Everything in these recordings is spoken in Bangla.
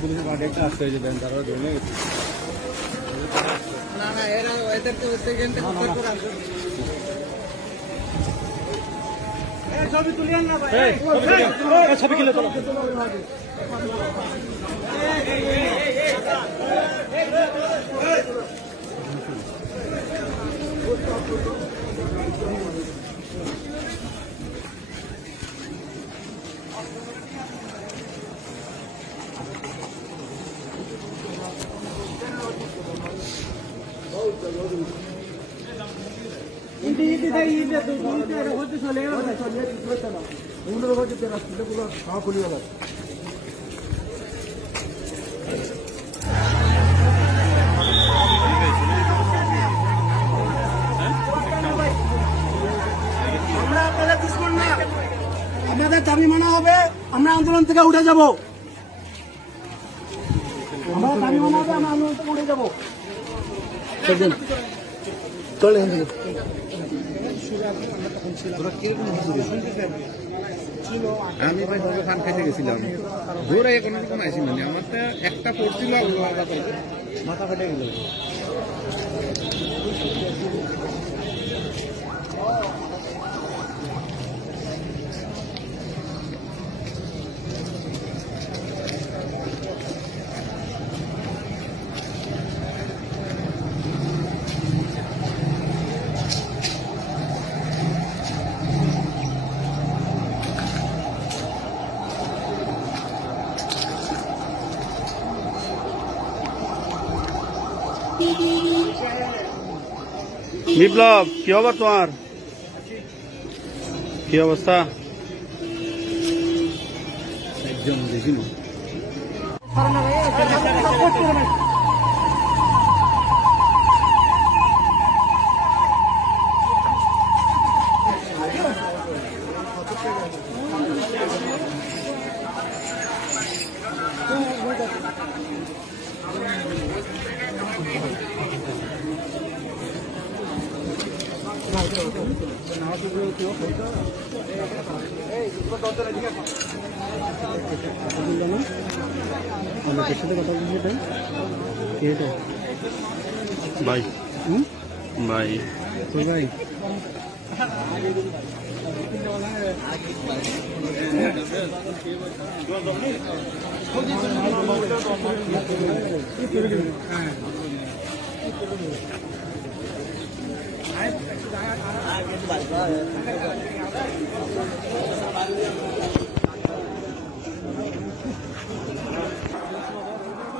পুলিশের পার্টি একটা আসতে হয়েছে দেন তারা ধরে গেছে না না এরা এদেরকে সেকেন্ডে ছবি তুলিয়েন না ভাই ছবি কিলো চলো আমাদের দাবি মানা হবে, আমরা আন্দোলন থেকে উঠে যাব। আমাদের দাবি মানা হবে, আমরা আন্দোলন থেকে উঠে যাব। আমি ভাই ধরে খান খেতে গেছিলাম ধরে কোনো রকম আইসি মানে আমার তো একটা পড়ছিল মাথা ফেটে গেল। বিপ্লব কি খবর তোমার? কি অবস্থা? একজন দেখি না ভাই ভাই ভাই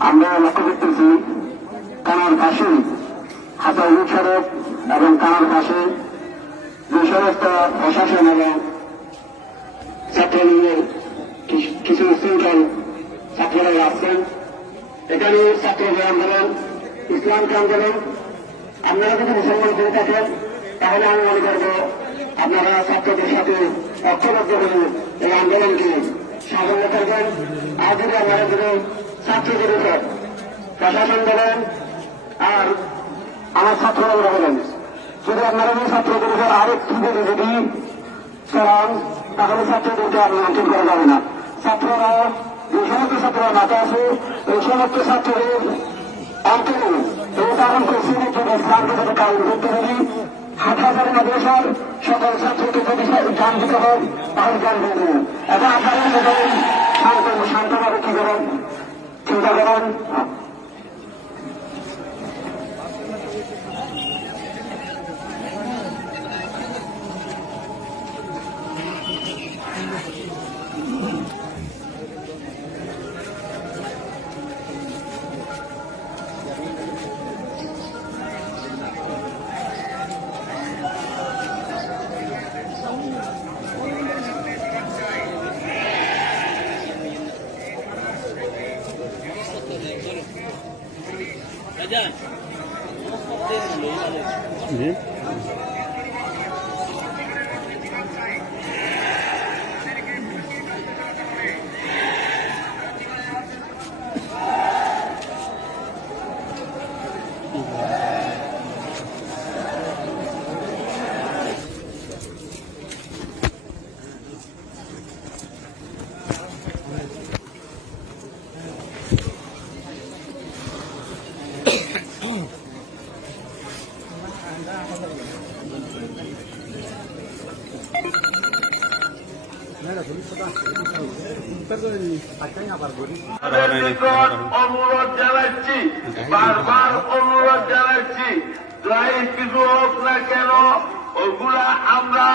আমরা লক্ষ্য করতেছি কানার পাশে হাজার সড়ক এবং কানার পাশে যে সমস্ত প্রশাসন এবং ছাত্রলীগের কিছু শৃঙ্খল ছাত্ররা আসছেন। এখানে ছাত্রদের আন্দোলন, ইসলামকে আন্দোলন। আপনারা যদি মুসলমান করে থাকেন তাহলে আমি মনে করব আপনারা ছাত্রদের সাথে ঐক্যবদ্ধ করে এই আন্দোলনকে সাফল্য করবেন। আর যদি আপনারা যদি ছাত্রদের উপর প্রশাসন বলেন আর আমার ছাত্ররা বলেন, যদি আপনারা যদি ছাত্রদের উপর আরেকটু যদি চলান তাহলে ছাত্রদেরকে আর নিয়ন্ত্রণ করা যাবে না। ছাত্ররা যে সমস্ত ছাত্ররা মাঠে আছে এই সমস্ত ছাত্রদের অন্তরে এই কারণ করছি যদি ইসলামকে যদি কারণ করতে পারি হাজারে মাদ্রাসার সকল ছাত্রকে যদি জ্ঞান দিতে হয় তাহলে জ্ঞান দিয়ে দেবেন। এখন আপনারা শান্তভাবে কি করেন চিন্তা করেন। অনুরোধ জানাচ্ছি, বারবার অনুরোধ জানাচ্ছি, যাই কিছু হোক না কেন ওগুলা আমরা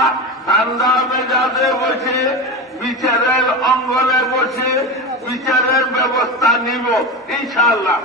ঠান্ডা মেজাজে বসে বিচারের অঙ্গনে বসে বিচারের ব্যবস্থা নিব ইনশাআল্লাহ।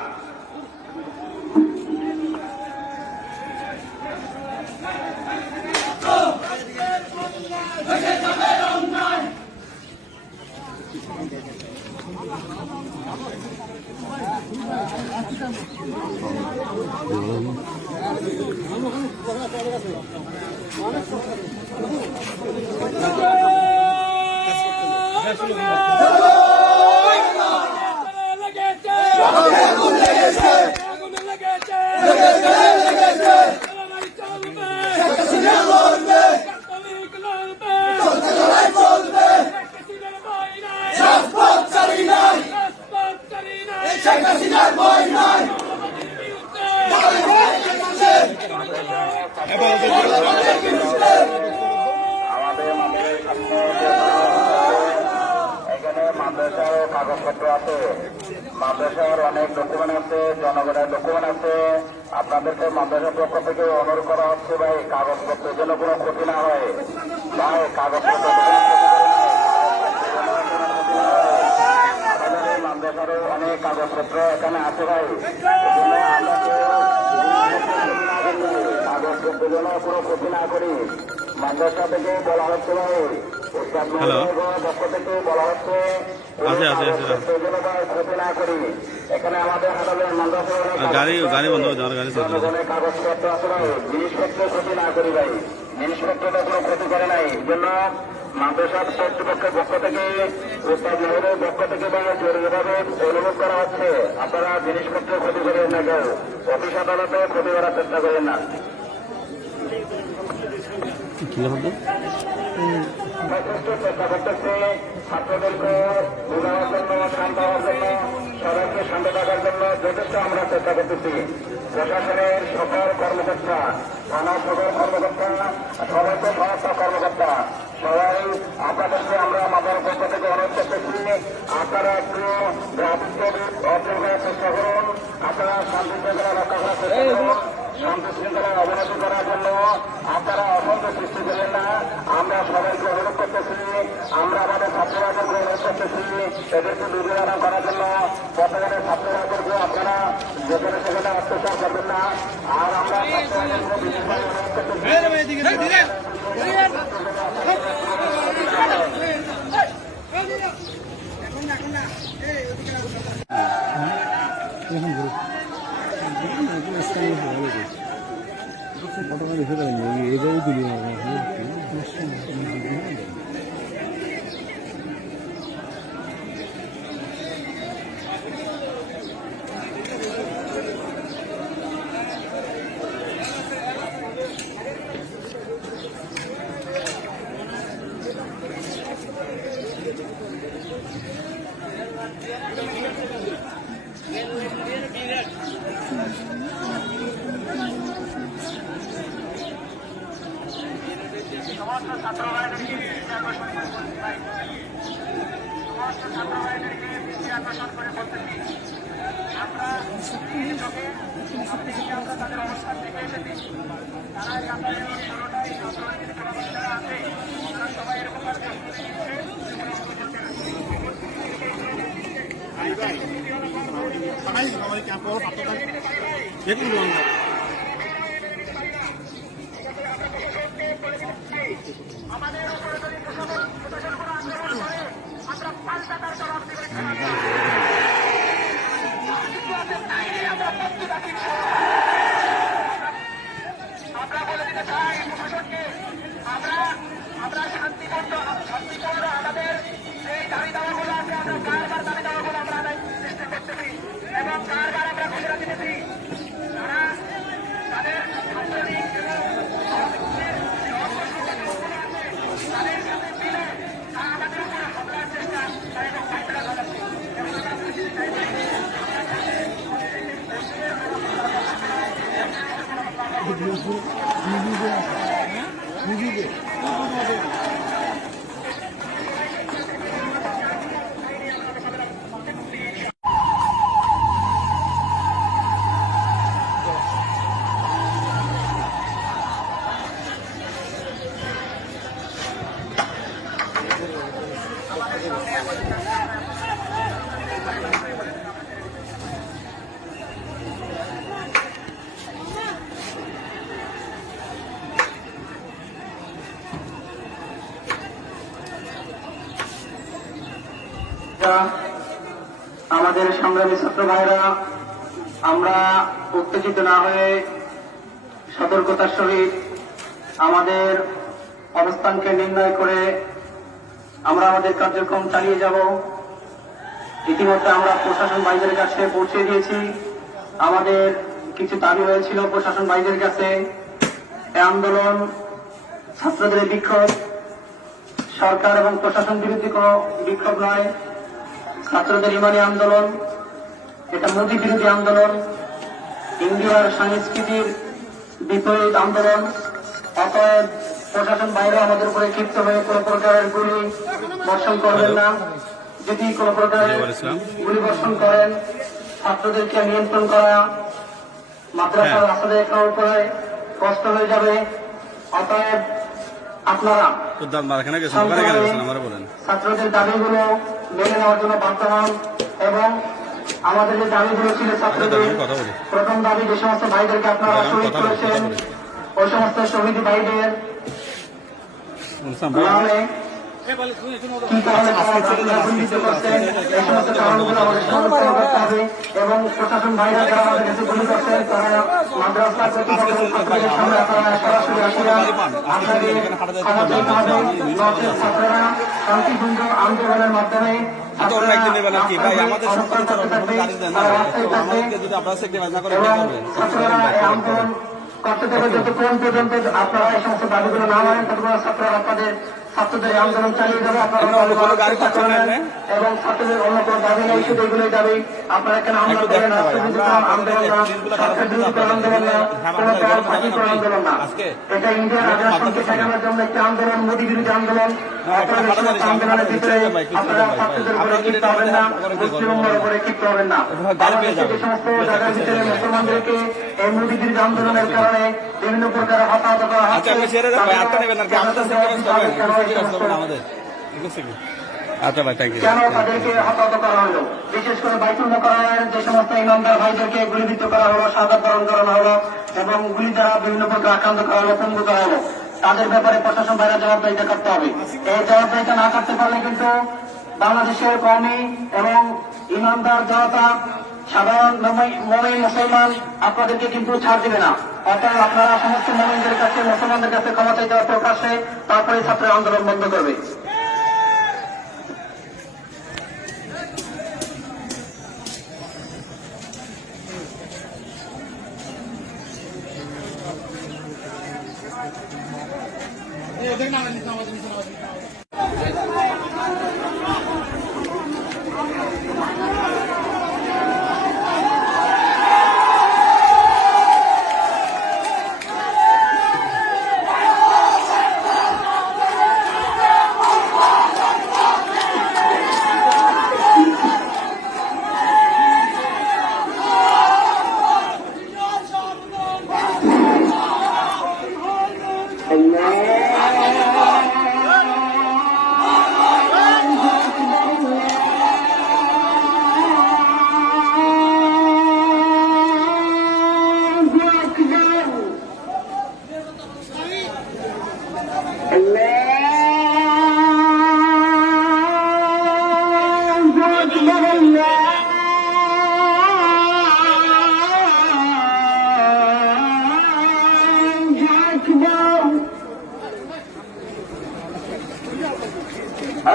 এখানে মাদ্রাসার কাগজপত্র আছে, মাদ্রাসার অনেক ডকুমেন্ট আছে, জনগণের ডকুমেন্ট আছে। আপনাদেরকে মাদ্রাসার পক্ষ থেকে অনুরোধ করা হচ্ছে ভাই কাগজপত্রের জন্য কোনো ক্ষতি না হয়, ভাই কাগজপত্র মাদ্রাসারও অনেক কাগজপত্র এখানে আছে ভাই, কাগজপত্রের জন্য কোনো ক্ষতি না করি। মাদ্রাসা থেকে বলা হচ্ছে ভাই, পক্ষ থেকে বলা হচ্ছে ক্ষতি না করি। এখানে আমাদের জনগণের কাগজপত্র আছে ভাই, জিনিসপত্র ক্ষতি না করি ভাই, জিনিসপত্রটা কোনো ক্ষতি করে নাই। এই জন্য মাদ্রাসা কর্তৃপক্ষের পক্ষ থেকে উস্তাদ মেহরের পক্ষ থেকে বা জরুরিভাবে অনুরোধ করা হচ্ছে আপনারা জিনিসপত্র ক্ষতি করেন না, কেউ অফিস আদালতে ক্ষতি করার চেষ্টা করেন না। চেষ্টা করতেছে ছাত্রদেরকে বোঝানোর জন্য, শান্ত হওয়ার জন্য, সবাইকে শান্ত থাকার জন্য যথেষ্ট আমরা চেষ্টা করতেছি। প্রশাসনের সকল কর্মকর্তা, থানার সকল কর্মকর্তা, সবাইকে সমস্ত কর্মকর্তা সবাই আপনাদেরকে আমরা আমাদের পক্ষ থেকে অনুরোধ করতেছি, আপনারা একটু অর্জন করার চেষ্টা করুন, আপনারা শান্তি শৃঙ্খলা রক্ষা করার চেষ্টা করুন। শান্তি শৃঙ্খলার অবনতি করার জন্য আপনারা অসংখ্য সৃষ্টি করেন না। আমরা সবাইকে অনুরোধ করতেছি, আমরা আমাদের ছাত্ররাদেরকে অনুরোধ করতেছি এদেরকে বিবেচনা করার জন্য। বর্তমানে ছাত্ররাদেরকে আপনারা যেখানে সেখানে অত্যাচার করবেন না। আর আমরা ছাত্ররাদেরকে বিশেষভাবে অনুরোধ করতেছি আমাদের সংগ্রামী ছাত্র ভাইরা, আমরা উত্তেজিত না হয়ে সতর্কতার সহিত আমাদের অবস্থানকে নির্ণয় করে আমরা আমাদের কার্যক্রম চালিয়ে যাব। ইতিমধ্যে আমরা প্রশাসন ভাইদের কাছে পৌঁছে দিয়েছি। আমাদের কিছু দাবি হয়েছিল প্রশাসন ভাইদের কাছে। এই আন্দোলন ছাত্রদের বিক্ষোভ, সরকার এবং প্রশাসন বিরোধী কোনো বিক্ষোভ নয়। ছাত্রদের ইমানি আন্দোলন, এটা মোদী বিরোধী আন্দোলন, ইন্ডিয়ার সংস্কৃতির বিপরীত আন্দোলন। অতএব প্রশাসন বাইরে আমাদের উপরে ক্ষিপ্ত হয়ে কোনো প্রকারের গুলি বর্ষণ করবেন না। যদি কোনো প্রকারের গুলি বর্ষণ করেন, ছাত্রদেরকে নিয়ন্ত্রণ করা মাদ্রাসার আসলে এখানে করে কষ্ট হয়ে যাবে। অতএব আপনারা ছাত্রদের দাবিগুলো মেনে নেওয়ার জন্য বাধ্য হন এবং আমাদের যে দাবিগুলো ছিল ছাত্রদের প্রথম দাবি, যে সমস্ত ভাইদেরকে আপনারা শহীদ করেছেন ওই সমস্ত শহীদ ভাইদের নামে কি কারণে করছেন এই সমস্ত কারণগুলো আমাদের সমর্থন করতে হবে এবং প্রশাসন ভাইরা যারা আমাদের কাছে গুলি করছেন তারা মাদ্রাসা কর্তৃপক্ষের সামনে আপনারা সরাসরি আসিয়া আপনাদের ক্ষমা চাইতে হবে। নচেৎ ছাত্ররা শান্তিপূর্ণ আন্দোলনের মাধ্যমে আন্দোলন করতে দেবে যতক্ষণ পর্যন্ত আপনারা এই সমস্ত দাবিগুলো না মানেন ততক্ষণ ছাত্ররা আপনাদের ছাত্রদের আন্দোলন চালিয়ে যাবে। আপনারা এবং ছাত্রদের অন্য কোনো দাবি নেই, শুধু এগুলোই দাবি। আপনারা কেন আন্দোলন করেন? আন্দোলন না, সরকার বিরোধী আন্দোলন না, কোনো ফাঁকিকর আন্দোলন না। এটা ইন্ডিয়ার আগ্রাসনকে ঠেকানোর জন্য একটি আন্দোলন, মোদী বিরোধী আন্দোলন। আন্দোলনের ভিতরে আপনারা ছাত্রদের উপরে ক্ষিপ্ত হবেন না, মুসলিম উম্মার উপরে ক্ষিপ্ত হবেন না। বাংলাদেশে যে সমস্ত জায়গার ভিতরে মুসলমানদেরকে এই মোদী বিরোধী আন্দোলনের কারণে বিভিন্ন প্রকার হতাহত করা হচ্ছে, কেন তাদেরকে হতাহত করা হলো? বিশেষ করে বাইতুল মোকাররমের যে সমস্ত ইমামদার ভাইদেরকে গুলিবিদ্ধ করা হলো, শাহাদাত বরণ করানো হলো এবং গুলি দ্বারা বিভিন্ন প্রকার আক্রান্ত করা হলো, পঙ্গু করা হলো। তাদের ব্যাপারে প্রশাসন ভাইরা জবাবদাহিতা করতে হবে। এই জবাবদাহিতা না করতে পারলে কিন্তু বাংলাদেশের কওমি এবং ইমানদার জনতা, সাধারণ মুমিন মুসলমান আপনাদেরকে কিন্তু ছাড় দিবে না। অর্থাৎ আপনারা সমস্ত মুমিনদের কাছে, মুসলমানদের কাছে ক্ষমা চাইতে হবে প্রকাশ্যে, তারপরে ছাত্রের আন্দোলন বন্ধ করবে।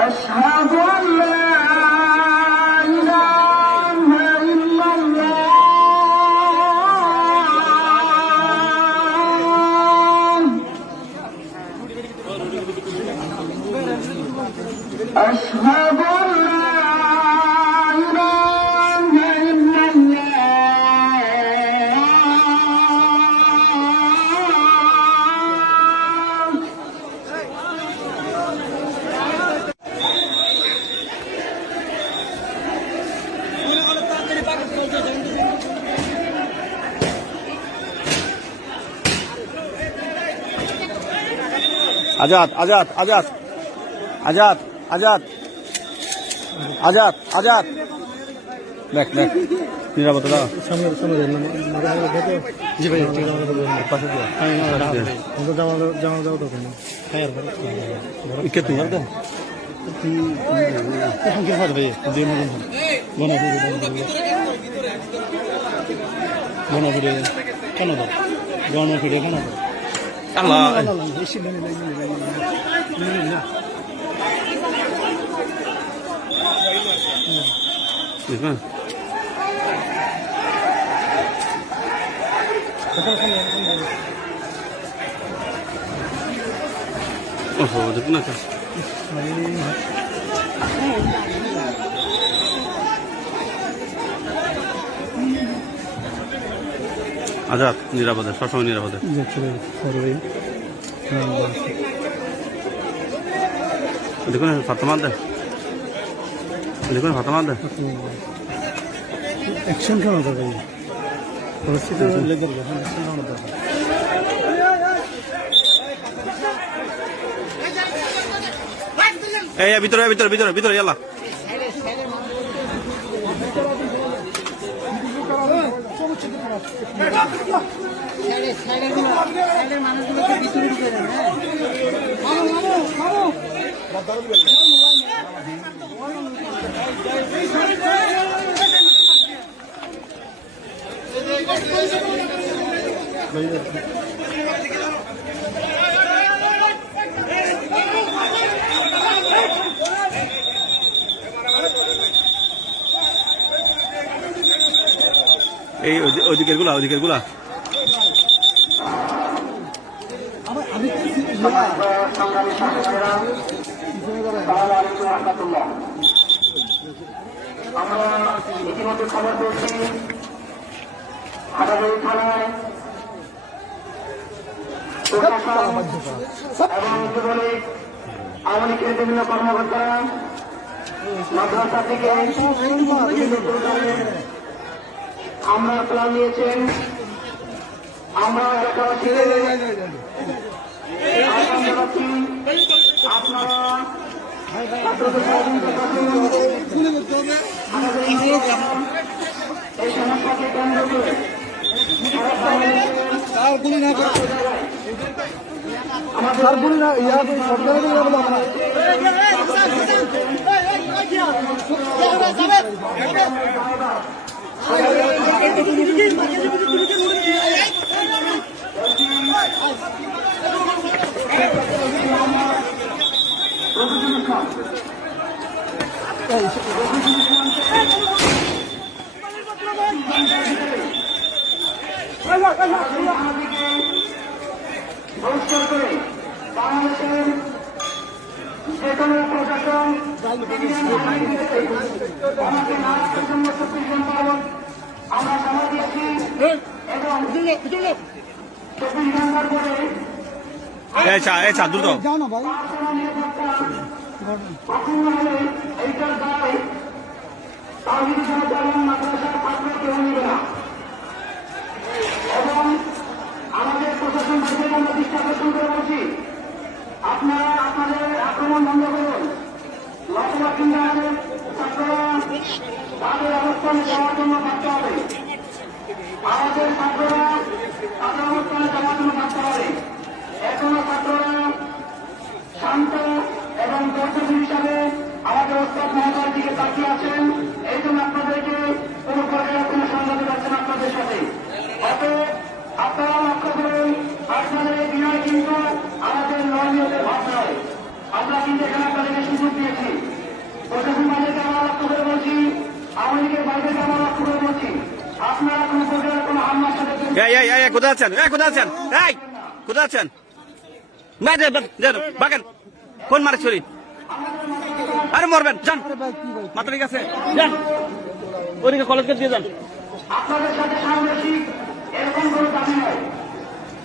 أشهد أن لا إله إلا الله أشهد أن لا إله إلا आजाद आजाद आजाद आजाद आजाद আজাদ আজাদ দেখ দেখ নিরাপত্তা দাও সামনে সামনে জি ভাই পাশে দিয়ে জামা দাও তো কেন হ্যাঁ কে তোমার তো এখন কি হবে ভাই দিয়ে গণফিরে কেন দাও গণফিরে কেন দাও আল্লাহ ওহো দেখুন না আজাদ নিরাপদে সবসময় নিরাপদে দেখুন ফাতেমা দে দেখুন ফাতেমা দে অ্যাকশন কেন দরকার পরিস্থিতি লেগে গেল অ্যাকশন কেন দরকার এই ভিতরে ভিতরে ভিতরে ভিতরে ইয়ালা মানুষগুলোকে ভিতরে ঢুকে দেন এই ওদিকের গুলা ওদিকের গুলা আমরা ইতিমধ্যে খবর পেয়েছি হাটাজারি থানায় প্রশাসন এবং যুবলীগ আওয়ামী লীগের বিভিন্ন কর্মকর্তারা মাদ্রাসা থেকে আমরা প্ল্যান নিয়েছেন। আমরা এলাকাবাসী আপনারা এই সমস্যাকে কেন্দ্র করে বহিষ্কার করে বাংলাদেশের যে কোনো প্রশাসন আমরা সময় দিয়েছি এবং 24 ঘন্টার পরে দ্রুত এইটার দায় তাহিদ জনতা এবং মাদ্রাসার ছাত্র কেউ নেবে না এবং আমাদের প্রশাসন থেকে আমরা দৃষ্টি আকর্ষণ করে বলছি আপনারা আপনাদের আক্রমণ বন্ধ করুন নতুবা কিংবা ছাত্ররা তাদের অবস্থানে যাওয়ার জন্য ভাবতে হবে আমাদের ছাত্ররা তাদের অবস্থানে যাওয়ার জন্য ভাবতে হবে এখনো ছাত্ররা শান্ত এবং দর্শক হিসাবে আমাদের ওস্তাদ মহোদয়ের দিকে তাকিয়ে আছেন এই জন্য আপনাদেরকে কোনো পর্যায়ে কোনো সংবাদ যাচ্ছেন আপনাদের সাথে অতএব আপনারা লক্ষ্য করুন আপনাদের এই বিনয় কিন্তু আমাদের নয়নিয়তের ভাব নয় আমরা কিন্তু এখানে আপনাদেরকে সুযোগ দিয়েছি প্রশাসন বাজেটকে আমরা লক্ষ্য করে বলছি আওয়ামী লীগের বাইরেকে আমরা লক্ষ্য করে বলছি আপনারা কোনো পর্যায়ে কোনো হামলার সাথে কোথায় আছেন কোথায় আছেন কোথায় আছেন বাগান কোন মারে ছড়ি আরে মরবেন যান মাত্র ঠিক আছে যান ওদিকে কলেজকে দিয়ে যান আপনাদের সাথে সাংবাদিক এরকম কোনো দাবি নয়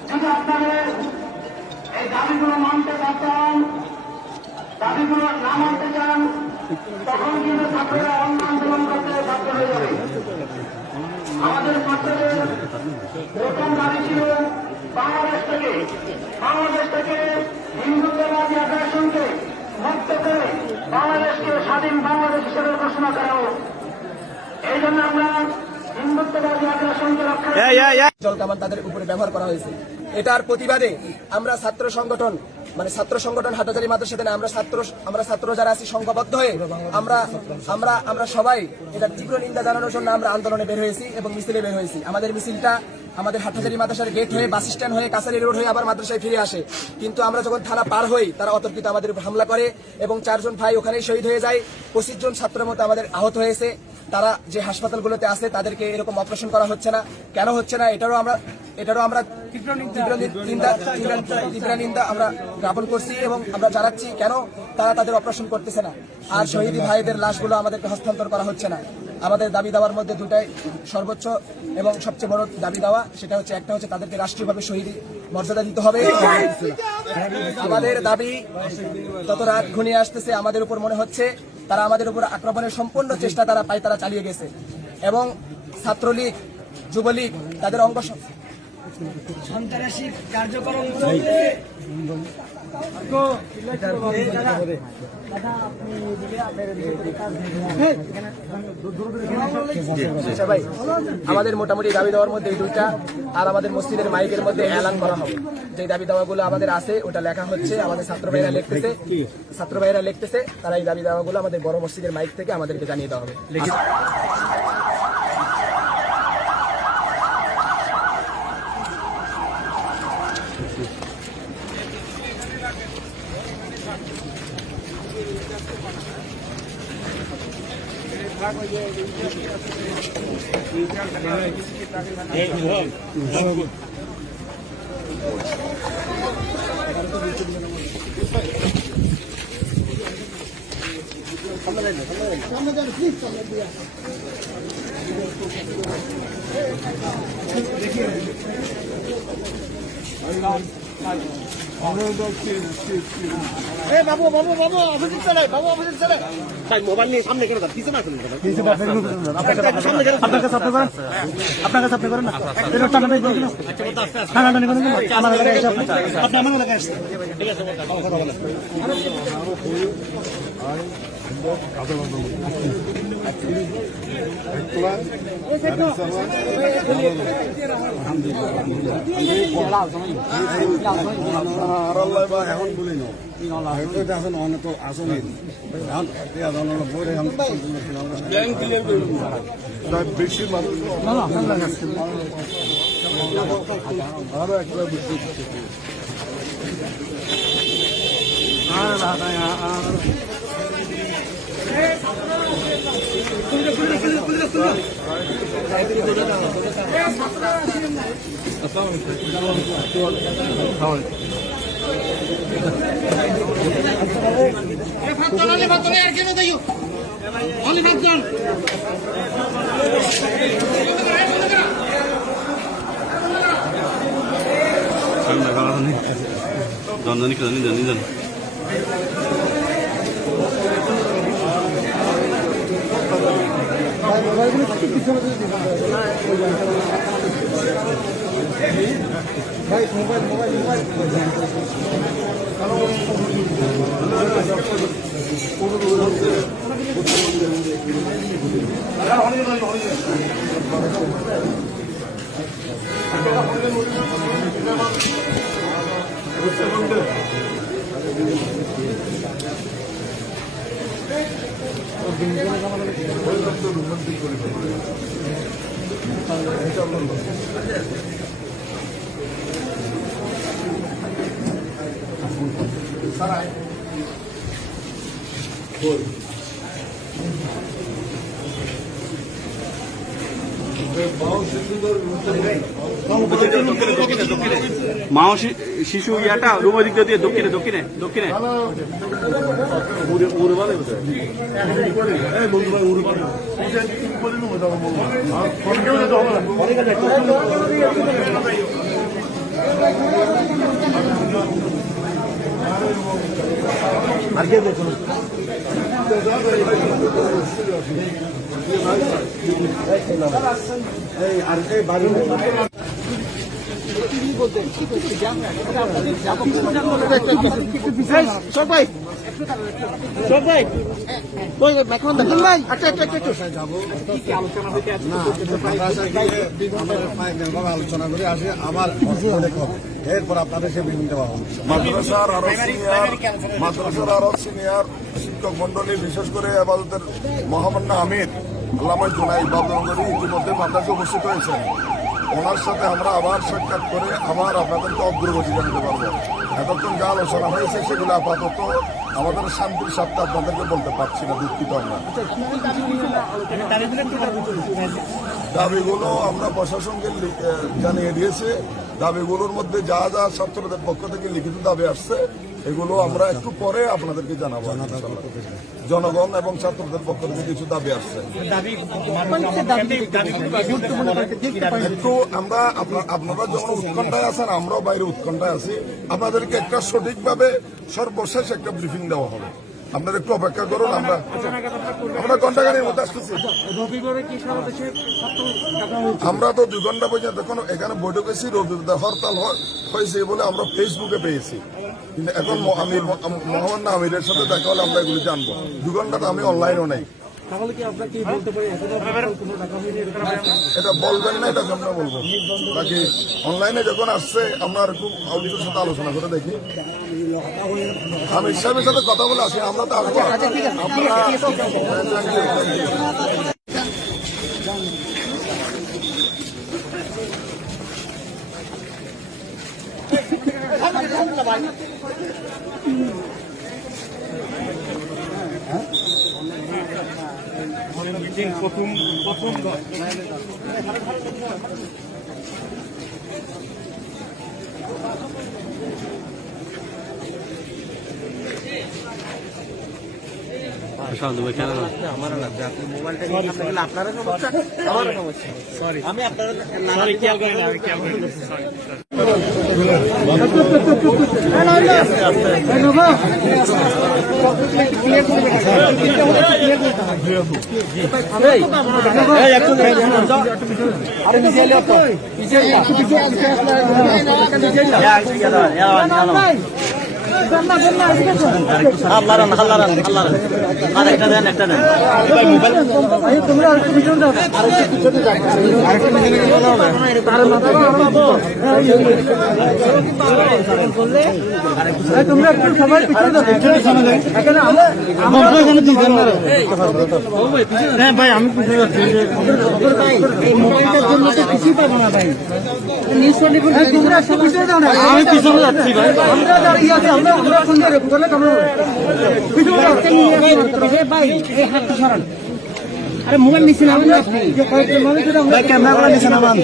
যদি আপনাদের এই দাবিগুলো মানতে চান দাবিগুলো না মানতে চান তখন কিন্তু ছাত্ররা অন্য আন্দোলন করতে বাধ্য হয়ে যাবে আমাদের ছাত্রদের প্রথম দাবি ছিল বাংলাদেশ থেকে হিন্দুত্ববাদী আগ্রাসনকে মুক্ত করে বাংলাদেশকে স্বাধীন বাংলাদেশ হিসেবে ঘোষণা করা হোক। এই জন্য আমরা হিন্দুত্ববাদী আগ্রাসনকে রক্ষা জলকামান তাদের উপরে ব্যবহার করা হয়েছে। এটার প্রতিবাদে আমরা ছাত্র সংগঠন হাটহাজারী মাদ্রাসাতে আমরা ছাত্র যারা আছি সংঘবদ্ধ হয়ে আমরা সবাই এটার তীব্র নিন্দা জানানোর জন্য আমরা আন্দোলনে বের হয়েছি এবং মিছিলে বের হয়েছি। আমাদের মিছিলটা আমাদের হাটহাজারী মাদ্রাসার গেট হয়ে বাস স্ট্যান্ড হয়ে কাছারি রোড হয়ে আবার মাদ্রাসায় ফিরে আসে, কিন্তু আমরা যখন থানা পার হই তারা অতর্কিত আমাদের উপর হামলা করে এবং 4 জন ভাই ওখানেই শহীদ হয়ে যায়। 25 জন ছাত্রের মতো আমাদের আহত হয়েছে। তারা যে হাসপাতালগুলোতে আছে তাদেরকে এরকম অপারেশন করা হচ্ছে না, কেন হচ্ছে না এটারও আমরা তীব্র নিন্দা আমরা জ্ঞাপন করছি এবং আমরা জানাচ্ছি কেন তারা তাদের অপারেশন করতেছে না আর শহীদ ভাইদের লাশগুলো আমাদেরকে হস্তান্তর করা হচ্ছে না। আমাদের দাবি দাওয়ার মধ্যে দুটাই সর্বোচ্চ এবং সবচেয়ে বড় দাবি দেওয়া, সেটা হচ্ছে একটা হচ্ছে তাদেরকে রাষ্ট্রীয়ভাবে শহীদ মর্যাদা দিতে হবে। আমাদের দাবি যত রাত ঘনিয়ে আসতেছে আমাদের উপর মনে হচ্ছে তারা আমাদের উপর আক্রমণের সম্পূর্ণ চেষ্টা তারা চালিয়ে গেছে এবং ছাত্রলীগ যুবলীগ তাদের অঙ্গ সন্ত্রাসী কার্যক্রম ভাই আমাদের মোটামুটি দাবি দেওয়ার মধ্যে এই দুইটা, আর আমাদের মসজিদের মাইকের মধ্যে এলান করা হবে যে দাবি দাওয়াগুলো আমাদের আছে ওটা লেখা হচ্ছে, আমাদের ছাত্র ভাইরা লিখতেছে তারা এই দাবি দাওয়াগুলো আমাদের বড় মসজিদের মাইক থেকে আমাদেরকে জানিয়ে দেওয়া হবে। মোবাইল নিয়ে সামনে কেন পিছনে আসেন আপনার কাছে আপনি করেন না আমার এলাকায় আসছে ঠিক আছে কথা বলেন এখন বলি না অনেক আসনে বেশি আরো একটা জন মা শিশু ইয়াটা রুম দিক দিয়ে দক্ষিণে দক্ষিণে দক্ষিণে আর কে দেখুন সবাই আলোচনা করে আসে আবার এরপর আপনাদের সে বিভিন্ন দেওয়া হবে। মাদ্রাসার আরো সিনিয়র শিক্ষক মন্ডলী, বিশেষ করে আবাদতের মহামান্য আমির আল্লামা জুনাইদ বাবুনগরী ইতিমধ্যে মাদ্রাসা উপস্থিত হয়েছেন। ওনার সাথে আমরা আবার সাক্ষাৎ করে আবার আপনাদেরকে অগ্রগতি জানাতে পারবো। এতক্ষণ যা আলোচনা হয়েছে সেগুলো আপাতত আমাদের শান্তির সাথে আপনাদেরকে বলতে পারছি না, দুঃখিত আমরা। দাবিগুলো আমরা প্রশাসনকে জানিয়ে দিয়েছি। দাবিগুলোর মধ্যে যা যা ছাত্রদের পক্ষ থেকে লিখিত দাবি আসছে এগুলো আমরা একটু পরে আপনাদেরকে জানাবো। জনগণ এবং ছাত্রদের পক্ষ থেকে কিছু দাবি আসছে, একটু আমরা আপনারা যেমন উৎকণ্ঠায় আছেন আমরাও বাইরে উৎকণ্ঠায় আছি। আপনাদেরকে একটা সঠিকভাবে সর্বশেষ একটা ব্রিফিং দেওয়া হবে, আপনারা একটু অপেক্ষা করুন। আমরা ঘন্টাখানির মধ্যে আসতেছি। আমরা তো 2 ঘন্টা পর্যন্ত এখন এখানে বৈঠক হয়েছি, রবিবার হরতাল হয়েছে বলে আমরা ফেসবুকে পেয়েছি, কিন্তু এখন মোহাম্মদ আমিরের সাথে দেখা হলে আমরা এগুলো জানবো। 2 ঘন্টা আমি অনলাইনও নেই। এটা বলবেন না, এটা আমরা বলবো বাকি অনলাইনে যখন আসছে আমরা খুব অভিযোগের সাথে আলোচনা করে দেখি। আমির সাহেবের সাথে কথা বলে আসি, আমরা তো আসবো। ভাই আমি পিছিয়ে যাচ্ছি, আমি পিছনে যাচ্ছি ভাই। আরে মোবাইল নিচ্ছেন ক্যামেরা করে নিচ্ছেন আমার।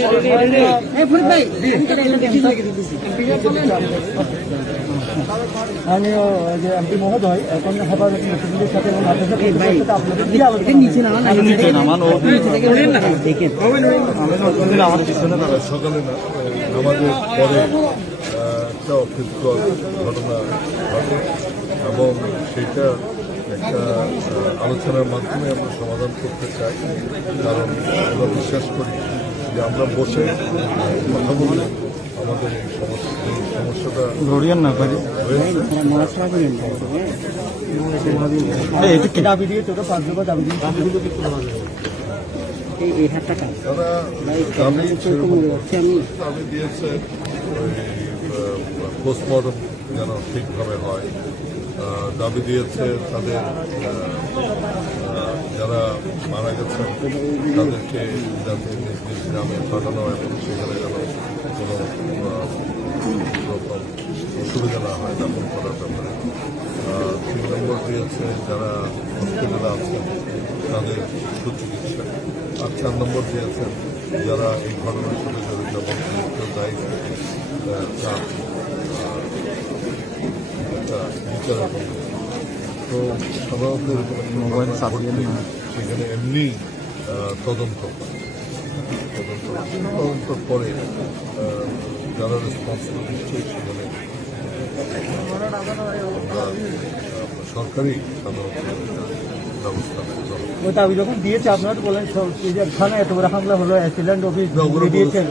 আমি যে এমপি মহোদয় এখন হেফাজত মুসলিমদের সাথে এবং সকালে না আমাদের পরে একটা অপ্রীতিকর ঘটনা ঘটে এবং সেটা একটা আলোচনার মাধ্যমে আমরা সমাধান করতে চাই। কারণ আমরা বিশ্বাস করি যে আমরা বসে কথা বলে আমাদের এই সমস্যাটা দাবি দিয়েছে, ওটা 5 টাকা দাবি দিয়েছে। তারা দাবি দিয়েছে পোস্টমর্টম যেন ঠিকভাবে হয়, দাবি দিয়েছে তাদের যারা মারা গেছেন তাদেরকে যাতে নিজ নিজ গ্রামে পাঠানো এবং সেখানে যেন কোনো রকম অসুবিধা না হয় দাপন করার ব্যাপারে। 3 নম্বর দিয়েছে যারা হসপিটালে আছেন তাদের সুচিকিৎসা। আর 4 নম্বর দিয়েছেন যারা এই ঘটনার সাথে জড়িত এবং মৃত্যুর দায়ী থেকে চান একটা বিচার এবং তো সাধারণত সেখানে এমনি তদন্ত পরে যারা রেসপন্সিবল নিশ্চয়ই সেখানে সরকারি সাধারণত ব্যবস্থা ওই দাবি যখন দিয়েছে আপনারা তো বলেন থানায় এত বড় হামলা হলো, অ্যাক্সিডেন্ট অফিস পুড়িয়ে দিয়েছেন,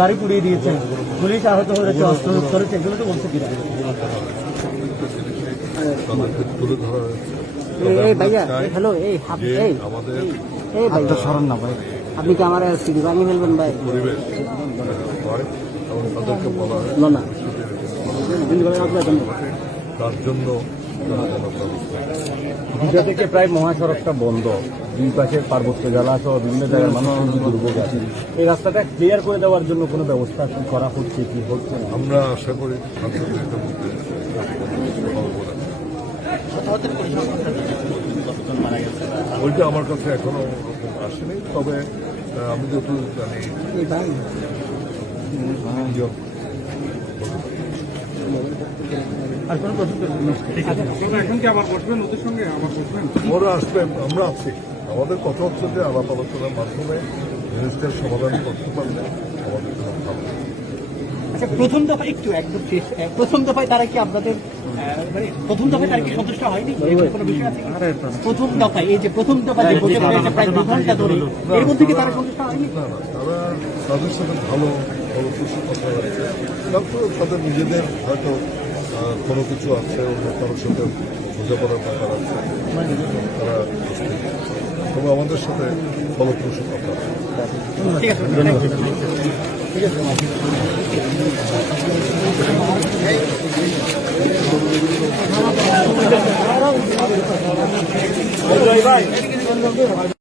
গাড়ি পুড়িয়ে দিয়েছেন, পুলিশ আহত হয়েছে, অস্ত্র করেছে, এগুলো তো বলছে কিনা? তাদেরকে তুলে ধরা হয়েছে। এই তবে আমরা ভাইয়া, চাই হ্যালো, এই যে এই আমাদের এই ভাইয়া সরণ না ভাই, আপনি কি আমার সিডি বানিয়ে ফেলবেন ভাই? পরিবেশ হয় এবং তাদেরকে বলা হয় না না তার জন্য ব্যবস্থা। দুটা থেকে প্রায় মহাসড়কটা বন্ধ, দুই পাশে পার্বত্য জেলা সহ বিভিন্ন জায়গার মানুষ দুর্ভোগ আছে। এই রাস্তাটা ক্লিয়ার করে দেওয়ার জন্য কোনো ব্যবস্থা কি করা হচ্ছে, কি হচ্ছে? আমরা আশা করি শান্তিপূর্ণের মধ্যে ওইটা আমার কাছে এখনো ওরকম আসেনি, তবে আমি যতটুকু জানি ওরা আসবেন, আমরা আছি। আমাদের কথা হচ্ছে যে আলাপ আলোচনার মাধ্যমে জিনিসটার সমাধান করতে পারলে আমাদের জন্য ভালো। আচ্ছা, প্রথম দফা একটু একদম শেষ, প্রথম দফায় তারা কি আপনাদের মানে প্রথম দফায় তারা কি সন্তুষ্ট হয়নি? কোনো বিষয় আছে কি? প্রথম দফায় এই যে প্রথম দফা যে বসে রয়েছে প্রায় 2 ঘন্টা ধরে, এর মধ্যে কি তারা সন্তুষ্ট হয়নি? না না, তারা তাদের সাথে ভালো ফলপ্রসূ কথা হয়েছে। তারপর তাদের নিজেদের হয়তো কোনো কিছু আছে, অন্য কারোর সাথে বোঝাপড়ার ব্যাপার আছে, তারা তবে আমাদের সাথে ফলপ্রসূ কথা আছে। ঠিক আছে, ধন্যবাদ।